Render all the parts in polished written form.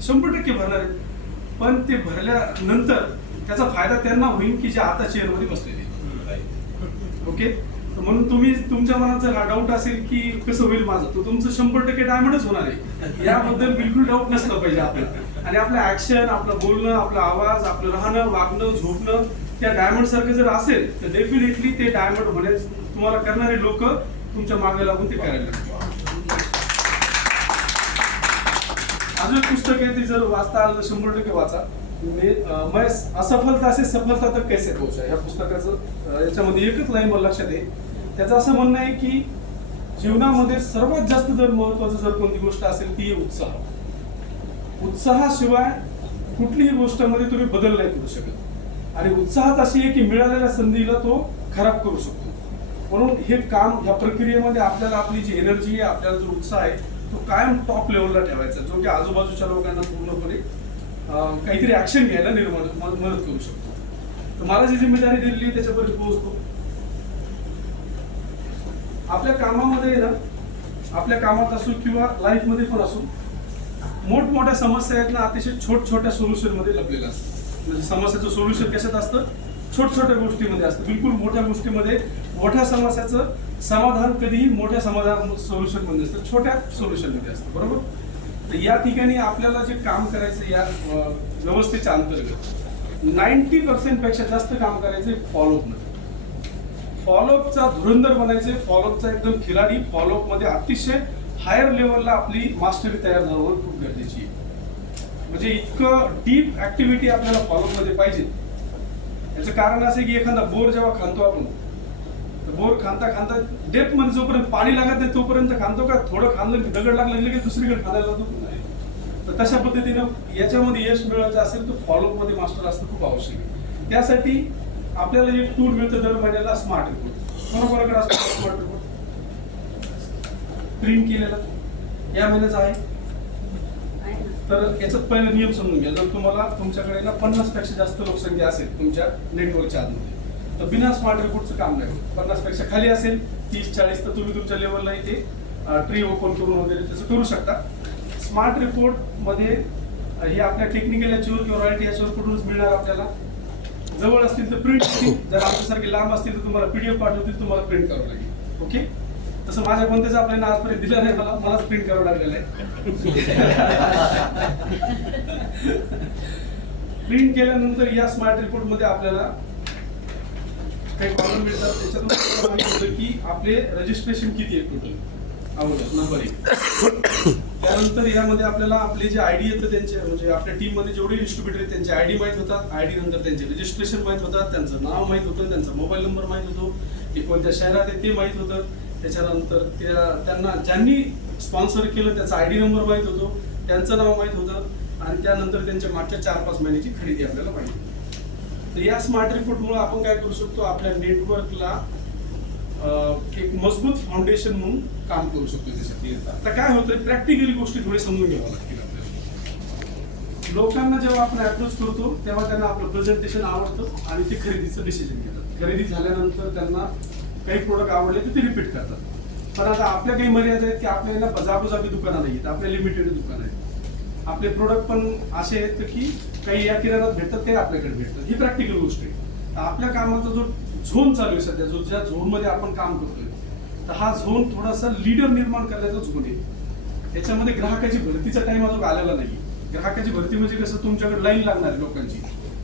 100% भरणार आहेत. पण ते भरल्यानंतर त्याचा फायदा त्यांना होईल की जे आता चेअरमध्ये बसलेले. ओके, म्हणून तुम्ही तुमच्या मनात जर हा डाऊट असेल की कसं होईल माझं, तर तुमचं 100% डायमंडच होणार आहे. याबद्दल बिलकुल डाऊट नसलं पाहिजे आपल्याला. आणि आपलं ऍक्शन, आपलं बोलणं, आपला आवाज, आपलं राहणं, वागणं, झोपणं त्या डायमंड सारखं जर असेल तर डेफिनेटली ते डायमंड होण्यास तुम्हाला करणारे लोक तुमच्या मागे लागून ते करायला लागतात. अजून पुस्तक आहे ते जर वाचता आलं तर 100% वाचा. मैं असफलता से सफलता तक कैसे पोहोचा, या पुस्तकाचं याच्यामध्ये एकच लाईन मला लक्षात आहे. त्याचं असं म्हणणं आहे की जीवनामध्ये सर्वात जास्त जर महत्वाचं जर कोणती गोष्ट असेल ती उत्साह. उत्साहाशिवाय कुठलीही गोष्टमध्ये तुम्ही बदल नाही करू शकत. आणि उत्साहात अशी आहे की मिळालेल्या संधीला तो खराब करू शकतो. म्हणून हे काम, ह्या प्रक्रियेमध्ये आपल्याला आपली जी एनर्जी आहे, आपल्याला जो उत्साह आहे तो कायम टॉप लेवलला ठेवायचा, जो की आजूबाजूच्या लोकांना पूर्णपणे काहीतरी ऍक्शन घ्यायला मदत करू शकतो. तर मला जी जिम्मेदारी दिलेली आहे त्याच्यापर्यंत पोहोचतो. आपल्या कामामध्ये ना, आपल्या कामात असो किंवा लाईफ मध्ये पण असो, मोठमोठ्या समस्या आहेत ना अतिशय छोट्या सोल्युशन मध्ये लपलेलं असतं. म्हणजे समस्याचं सोल्युशन कशात असतं? छोट्या गोष्टीमध्ये असतं. बिलकुल मोठ्या गोष्टीमध्ये, मोठ्या समस्याचं समाधान कधीही मोठ्या सोल्युशन मध्ये असतं, छोट्या सोल्युशन मध्ये असतं. बरोबर. तर या ठिकाणी आपल्याला जे काम करायचं या व्यवस्थेच्या अंतर्गत 90% पेक्षा जास्त काम करायचं फॉलोअप मध्ये. फॉलोअपचा धुरंधर बनायचे, फॉलोअपचा एकदम खिलाडी, फॉलोअप मध्ये अतिशय हायर लेवलला आपली मास्टरी तयार झाणं खूप गरजेची आहे. म्हणजे इतकं डीप ऍक्टिव्हिटी आपल्याला फॉलोअप मध्ये पाहिजे. याचं कारण असं की एखादा बोर जेव्हा खांतो आपण, तर बोर खांता डेप्थ मध्ये जोपर्यंत पाणी लागत नाही तोपर्यंत खांतो का? थोडं खांदलं की दगड लागलं की दुसरीकडे खांदायला जातो. तर तशा पद्धतीनं याच्यामध्ये यश मिळवायचं असेल तर फॉलोअप मध्ये मास्टर असणं खूप आवश्यक आहे. त्यासाठी आपल्याला एक टूल मिळतं दर महिन्याला, स्मार्ट रिपोर्ट. कोणाकोणाकडे असतो स्मार्ट रिपोर्ट? प्रिंट केलेला या महिन्याचा आहे. तर याच्यात पहिला नियम समजून घ्या. जर तुम्हाला तुमच्याकडे ना 50 पेक्षा जास्त लोकसंख्या असेल तुमच्या नेटवर्कच्या आतमध्ये, तर बिना स्मार्ट रिपोर्टचं काम नाही. 50 पेक्षा खाली असेल 30-40 तर तुम्ही तुमच्या लेवलला इथे ट्री ओपन करून वगैरे त्याचं करू शकता. स्मार्ट रिपोर्ट मध्ये हे आपल्या टेक्निकल याच्यावर किंवा रॉयल्टी याच्यावर कुठूनच मिळणार आपल्याला. जवळ असतील तर प्रिंट होतील, जर आमच्यासारखे लांब असतील तर तुम्हाला PDF पाठवतील, तुम्हाला प्रिंट करावं लागेल. ओके. तसं माझ्या कोणत्याच आपल्याला आजपर्यंत दिलं नाही, मलाच प्रिंट करावं लागलेलं आहे. प्रिंट केल्यानंतर या स्मार्ट रिपोर्ट मध्ये आपल्याला काही कॉलम मिळतात. त्याच्यातून की आपले रजिस्ट्रेशन किती आहे टोटल, अगोदर नंबर 1. त्यानंतर यामध्ये आपल्याला आपले जे आयडी येतं त्यांचे, म्हणजे आपल्या टीम मध्ये जेवढे डिस्ट्रीब्युटर आहेत त्यांचे आयडी माहित होतात. आयडी नंतर त्यांचे रजिस्ट्रेशन माहित होतात, त्यांचं नाव माहित होतं, त्यांचा मोबाईल नंबर माहित होतो, ते कोणत्या शहरात आहे ते माहित होतं. त्याच्यानंतर त्यांना ज्यांनी स्पॉन्सर केलं त्याचा आयडी नंबर माहित होतो, त्यांचं नाव माहित होतं, आणि त्यानंतर त्यांच्या मागच्या 4-5 महिन्याची खरेदी आपल्याला माहिती होती. तर या स्मार्ट रिपोर्टमुळे आपण काय करू शकतो? आपल्या नेटवर्कला एक मजबूत फाउंडेशन म्हणून काम करू शकतो. त्यासाठी आता काय होतं, प्रॅक्टिकली गोष्टी थोडी समजून घ्याव्या लागतील आपल्याला. लोकांना जेव्हा आपण अप्रोच करतो तेव्हा त्यांना आपलं प्रेझेंटेशन आवडतं आणि ते खरेदीचं डिसिजन घेतात. खरेदी झाल्यानंतर त्यांना काही प्रोडक्ट आवडले तर ते रिपीट करतात. पण आता आपल्या काही मर्यादा आहेत की आपल्याला जागोजागी दुकानं नाही आहेत, आपल्या लिमिटेड दुकानं आहेत. आपले प्रोडक्ट पण असे आहेत की काही या किराणात भेटतात, ते आपल्याकडे भेटतात. ही प्रॅक्टिकल गोष्ट आहे. आपल्या कामाचा जो झोन चालू आहे सध्या, जो ज्या झोन मध्ये आपण काम करतोय, तर हा झोन थोडासा लीडर निर्माण करण्याचा झोन आहे. त्याच्यामध्ये ग्राहकाची भरतीचा टाइम अजून आलेला नाही. ग्राहकाची भरती म्हणजे कसं, तुमच्याकडे लाईन लागणार आहे लोकांची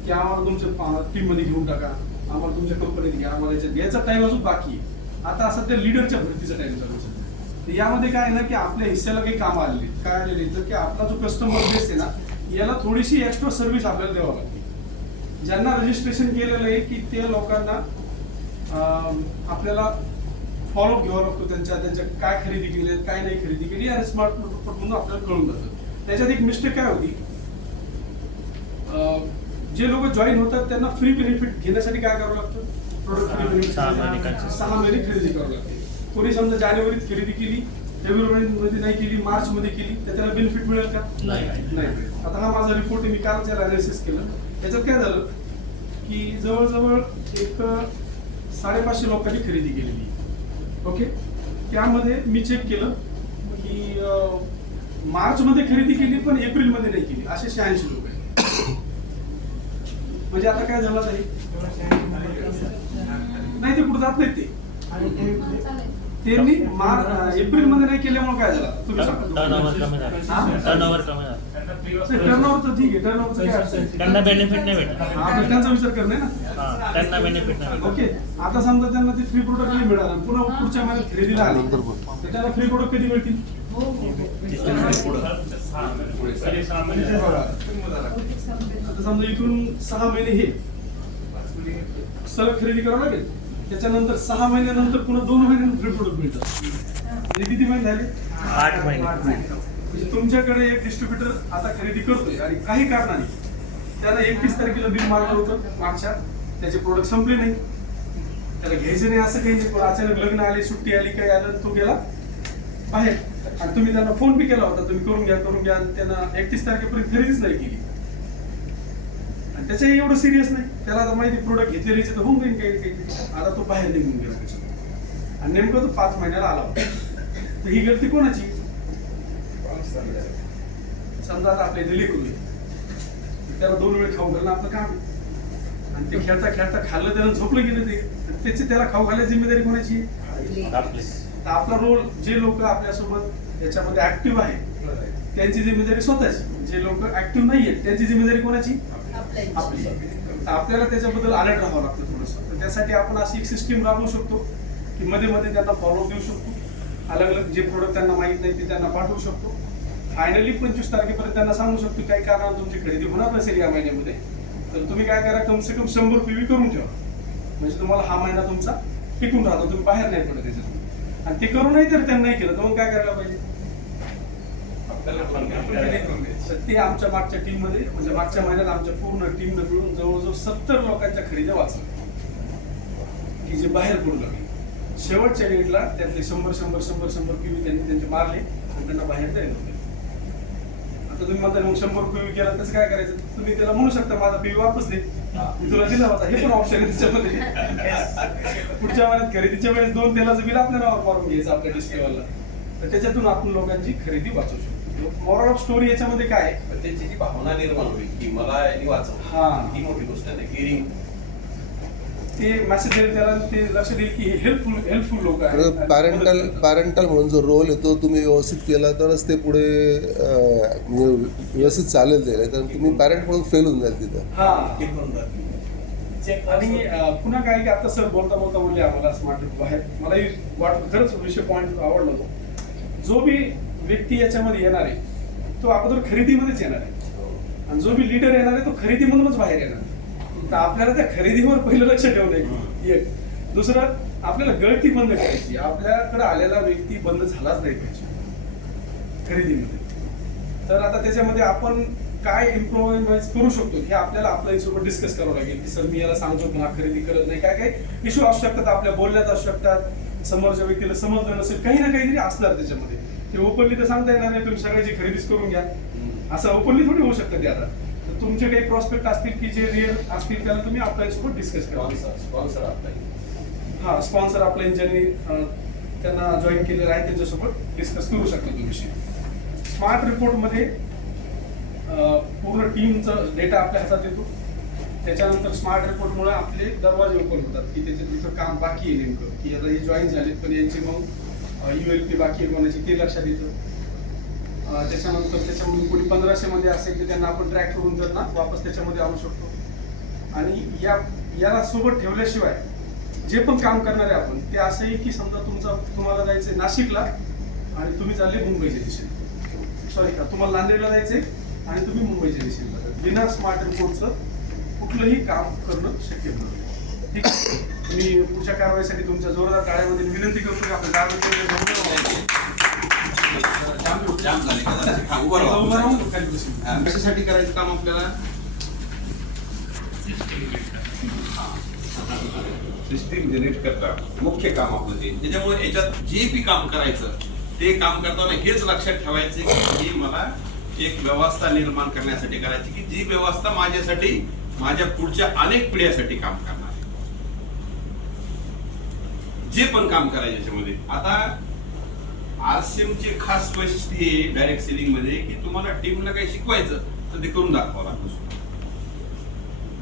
की आम्हाला तुमच्या टीम मध्ये घेऊन टाका, आम्हाला तुमच्या कंपनीत घ्या, आम्हाला याचा टाइम अजून बाकी आहे. आता सध्या लीडरच्या भरतीचा टाइम चालू आहे. तर यामध्ये काय आहे ना की आपल्या हिस्स्याला काही काम आलेले, काय आलेले, तर की आपला जो कस्टमर बेस आहे ना, याला थोडीशी एक्स्ट्रा सर्व्हिस आपल्याला द्यावा लागते. ज्यांना रजिस्ट्रेशन केलेलं आहे की त्या लोकांना आपल्याला फॉलोअप घ्यावा लागतो, त्यांच्या काय खरेदी केली, काय नाही खरेदी केली, आणि स्मार्ट रिपोर्ट म्हणून आपल्याला कळून जातं. त्याच्यात एक मिस्टेक काय होती, जे लोक जॉईन होतात त्यांना फ्री बेनिफिट घेण्यासाठी काय करावं लागतं? प्रोडक्ट फ्री बेनिफिट 6 महिने खरेदी करावं लागते. कोणी समजा जानेवारीत खरेदी केली, फेब्रुवारी मध्ये नाही केली, मार्च मध्ये केली, तर त्याला बेनिफिट मिळेल का? नाही मिळेल. आता हा माझा रिपोर्ट आहे, मी कालच याला अनालिसिस केलं. त्याच्यात काय झालं की जवळजवळ एक 550 लोकांनी खरेदी केलेली. ओके. त्यामध्ये मी चेक केलं की मार्च मध्ये खरेदी केली पण एप्रिल मध्ये नाही केली. असे 86 लोक आहेत. म्हणजे आता काय झालं तरी नाही ते कुठं जात नाहीत ते. त्यांनी एप्रिल मध्ये नाही केल्यामुळे काय झालं तुम्ही सांगा. टर्नओव्हर तर ठीक आहे, टर्नओव्हरचं काय असेल त्यांना बेनिफिट नाही भेटत. आपण त्यांचा विचार करणे ना. त्यांना बेनिफिट नाही भेटत. ओके, आता समजा त्यांना ते फ्री प्रोडक्ट नाही मिळालं, पुन्हा पुढच्या महिन्यात खरेदीला आले तर त्यांना फ्री प्रोडक्ट कधी मिळतील? आता समजा इथून 6 महिने हे सलग खरेदी करावं लागेल, त्याच्यानंतर 6 महिन्यानंतर पुन्हा 2 महिन्यानंतर फ्री प्रोडक्ट मिळतात. म्हणजे किती महिने झाले? 8 महिने. म्हणजे तुमच्याकडे एक डिस्ट्रीब्युटर आता खरेदी करतोय आणि काही कारणाने त्याला 31 तारखेला बिल मारलं होतं मागच्या, त्याचे प्रोडक्ट संपले नाही, त्याला घ्यायचं नाही असं काही नाही, पण अचानक लग्न आले, सुट्टी आली, काही आलं, तो गेला बाहेर आणि तुम्ही त्यांना फोन बी केला होता, तुम्ही करून घ्या, आणि त्यांना 31 तारखेपर्यंत खरेदीच नाही केली. आणि त्याच्याही एवढं सिरियस नाही, त्याला आता माहिती प्रोडक्ट घेतलेले तर होऊन जाईल काही. आता तो बाहेर निघून गेला त्याच्यात आणि नेमकं तो 5 महिन्याला आला होता. तर ही गलती कोणाची? समजा आता आपल्या दिली करू, त्याला 2 वेळ खाऊ घालणं आपलं काम आहे आणि ते खेळता खेळता खाल्लं, त्याला झोपलं गेलं ते, त्याची त्याला खाऊ घालायची जिम्मेदारी कोणाची? तर आपला रोल, जे लोक आपल्यासोबत याच्यामध्ये ऍक्टिव्ह आहे त्यांची जिम्मेदारी स्वतःची, जे लोक ऍक्टिव्ह नाही आहेत त्यांची जिम्मेदारी कोणाची? आपली. तर आपल्याला त्याच्याबद्दल अलर्ट राहावं लागतं थोडंसं. तर त्यासाठी आपण अशी एक सिस्टीम राबवू शकतो की मध्ये मध्ये त्यांना फॉलोअप देऊ शकतो, अलग अलग जे प्रोडक्ट त्यांना माहित नाही ते त्यांना पाठवू शकतो. फायनली 25 तारखेपर्यंत त्यांना सांगू शकतो काही कारणाने तुमची खरेदी होणार नसेल या महिन्यामध्ये, तर तुम्ही काय करा, कम से कम 100 PV करून ठेवा, म्हणजे तुम्हाला हा महिना तुमचा टिकून राहतो, तुम्ही बाहेर नाही पडत त्याच्यातून. आणि ते करू नाही तर त्यांना नाही केलं तर मग काय करायला पाहिजे? तर ते आमच्या मागच्या टीम मध्ये, म्हणजे मागच्या महिन्यात आमच्या पूर्ण टीमने मिळून जवळजवळ 70 लोकांच्या खरेदी वाचल्या की जे बाहेर पडू लागले. शेवटच्या डेटला त्यातले 100 PV त्यांनी त्यांचे मारले आणि त्यांना बाहेर द्यायला होते. आता तुम्ही म्हणता मग 100 PV केला तसं काय करायचं? तुम्ही त्याला म्हणू शकता माझा PV वापस दे, मी तुला दिला होता, हे पण ऑप्शन आहे त्याच्यामध्ये. पुढच्या महिन्यात खरेदीच्या वेळेस 2 तेलाचं बिल आपल्या नावावर मारून घ्यायचं आपल्या डिस्प्लेवाला. तर त्याच्यातून आपण लोकांची खरेदी वाचवू शकतो. मॉरल ऑफ स्टोरी याच्यामध्ये काय आहे? त्याची जी भावना निर्माण होईल की मला यांनी वाचवलं, ही मोठी गोष्ट आहे. केअरिंग ते मेसेज देईल त्याला, ते लक्ष देईल की हेल्पफुल लोक आहेत. पॅरेंटल म्हणून जो रोल आहे तो तुम्ही व्यवस्थित केला तरच ते पुढे व्यवस्थित चालेल. ते तर तुम्ही पॅरेंट म्हणून फेल होऊन जाईल तिथं. आणि पुन्हा काय की आता सर बोलता बोलले आम्हाला स्मार्ट बाहेर, मलाही खरंच विषय पॉईंट आवडला तो. जो बी व्यक्ती याच्यामध्ये येणार आहे तो अगोदर खरेदीमध्येच येणार आहे आणि जो बी लीडर येणार आहे तो खरेदीमधूनच बाहेर येणार. तर आपल्याला त्या खरेदीवर पहिलं लक्ष ठेवलं आहे. एक दुसरं, आपल्याला गळती बंद करायची. आपल्याकडे आलेला व्यक्ती बंद झालाच नाही पाहिजे खरेदीमध्ये. तर आता त्याच्यामध्ये आपण काय इम्प्रोव्हाइज करू शकतो हे आपल्याला आपल्या सोबत डिस्कस करावं लागेल की सर मी याला सांगतो पण हा खरेदी करत नाही. काय काय इश्यू असू शकतात, आपल्या बोलण्यात असू शकतात, समोरच्या व्यक्तीला समजलं नसेल, काही ना काहीतरी असणार त्याच्यामध्ये. ते ओपनली तर सांगता येणार नाही तुम्ही सगळ्याची खरेदीच करून घ्या, असं ओपनली थोडी होऊ शकतं ते. आता तर तुमचे काही प्रॉस्पेक्ट असतील की जे रिअल असतील त्याला तुम्ही आपल्यासोबत डिस्कस करा. स्पॉन्सर अप्लाय, हा स्पॉन्सर आपल्या ज्यांनी त्यांना जॉईन केलेलं आहे त्यांच्यासोबत डिस्कस करू शकता तुम्ही. स्मार्ट रिपोर्टमध्ये पूर्ण टीमचा डेटा आपल्या हातात येतो. त्याच्यानंतर स्मार्ट रिपोर्टमुळे आपले दरवाजे ओपन होतात की त्याच्यात तिथं काम बाकी आहे नेमकं, की आता हे जॉईन झालेत पण यांची मग ULP बाकी आहे कोणाची ते लक्षात येतं. त्याच्यानंतर त्याच्यामधून कोणी 1500 मध्ये असेल तर त्यांना आपण ट्रॅक करून त्यांना वापस त्याच्यामध्ये आणू शकतो. आणि याला सोबत ठेवल्याशिवाय जे पण काम करणार आहे आपण ते असं आहे की समजा तुम्हाला जायचंय नाशिकला आणि तुम्ही चालले मुंबईच्या दिशेने, सॉरी का तुम्हाला नांदेडला जायचंय आणि तुम्ही मुंबईच्या दिशेने जातात, बिना स्मार्ट रिपोर्टचं कुठलंही काम करणं शक्य नाही. ठीक आहे, मी पुढच्या कारवाईसाठी तुमच्या जोरदार टाळ्यामध्ये विनंती करतो की आपण कशासाठी करायचं काम आपल्याला? सिस्टीम जनरेट करता मुख्य काम आपलं ते. त्याच्यामुळे याच्यात जे बी काम करायचं ते काम करताना हेच लक्षात ठेवायचं की ही मला एक व्यवस्था निर्माण करण्यासाठी करायची, की जी व्यवस्था माझ्यासाठी माझ्या पुढच्या अनेक पिढ्यासाठी काम करणार. जे पण काम करायचे याच्यामध्ये. आता RCM ची खास वैशिष्ट्य आहे डायरेक्ट सेलिंग मध्ये की तुम्हाला टीमला काही शिकवायचं तर ते करून दाखवावं लागतं स्वतः.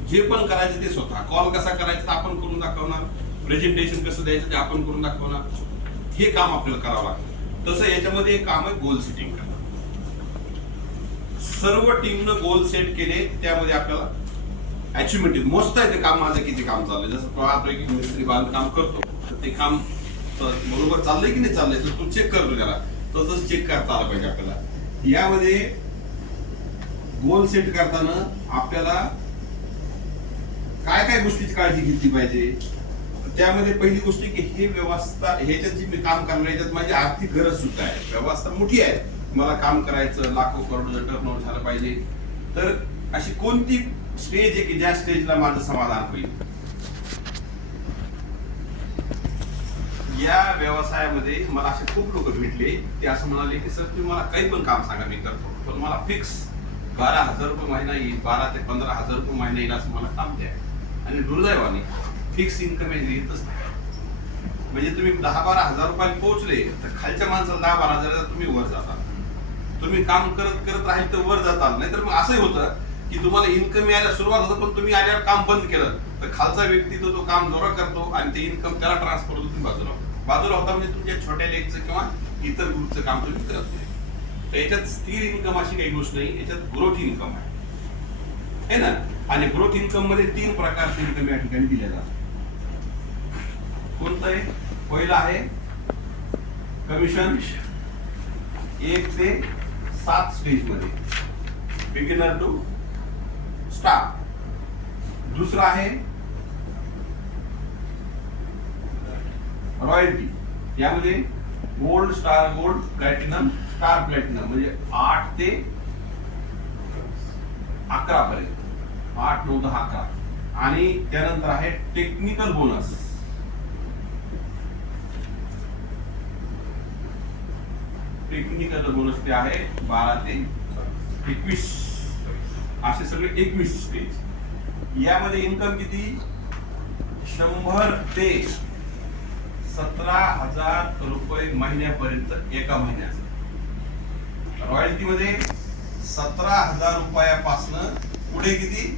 जे पण करायचं ते स्वतः. कॉल कसा करायचा ते आपण करून दाखवणार, प्रेझेंटेशन कसं द्यायचं ते आपण करून दाखवणार. हे काम आपल्याला करावं लागतं. तसं याच्यामध्ये एक काम आहे गोल सेटिंग करणं. सर्व टीमनं गोल सेट केले, त्यामध्ये आपल्याला अचिव्हमेंट मोजता येते काम माझं किती काम चाललंय. जसं पाहतोय की मिस्त्री बांधकाम करतो तर ते काम बरोबर चाललंय की नाही चाललंय तर तो चेक करतो त्याला, तसंच चेक करता आलं पाहिजे आपल्याला. यामध्ये गोल सेट करताना आपल्याला काय काय गोष्टीची काळजी घेतली पाहिजे. त्यामध्ये पहिली गोष्ट की हे व्यवस्था, ह्याच्यात जी मी काम करणार याच्यात माझी आर्थिक गरज सुद्धा आहे. व्यवस्था मोठी आहे, मला काम करायचं, लाखो करोडचं टर्नओव्हर झालं पाहिजे. तर अशी कोणती स्टेज आहे की ज्या स्टेजला माझं समाधान होईल. या व्यवसायामध्ये मला असे खूप लोक भेटले, ते असं म्हणाले की सर तुम्ही मला काही पण काम सांगा मी करतो, पण मला फिक्स 12,000 रुपये महिना येईल, 12 ते 15,000 रुपये महिना येईल असं मला काम द्या. आणि दुर्दैवाने फिक्स इन्कम येतच नाही. म्हणजे तुम्ही 10-12 हजार रुपयाला पोहोचले तर खालच्या माणसाला 10-12 हजार तुम्ही वर जाता. तुम्ही काम करत करत राहील तर वर जाताल. नाहीतर मग असंही होतं की तुम्हाला इन्कम यायला सुरुवात होतं, पण तुम्ही आल्यावर काम बंद केलं तर खालचा व्यक्ती तो काम जोरा करतो आणि ते इन्कम त्याला ट्रान्सफर होतो, तुम्ही बाजूला होता. म्हणजे तुमच्या छोट्या लेखचं किंवा इतर ग्रुपचं काम तुम्ही करत नाही. तर याच्यात स्थिर इन्कम अशी काही गोष्ट नाही, याच्यात ग्रोथ इन्कम आहे ना. आणि ग्रोथ इन्कम मध्ये 3 प्रकारचे इन्कम या ठिकाणी दिले जातात. कोणतं आहे? पहिलं आहे कमिशन 1 ते 7 स्टेज मध्ये, बिगिनर टू स्टार. दुसरं आहे रॉयल्टी. यामध्ये gold, star gold, platinum, star platinum म्हणजे 8 ते 11 पर्यंत, 8, 9, 10, 11. आणि त्यानंतर आहे टेक्निकल बोनस. टेक्निकल बोनस ते आहे 12 ते 21. असे सगळे 21 स्टेज. यामध्ये इन्कम किती? 100 ते 17,000 रुपये महिन्यापर्यंत एका महिन्याचं. रॉयल्टी मध्ये 17,000 रुपयापासून पुढे किती?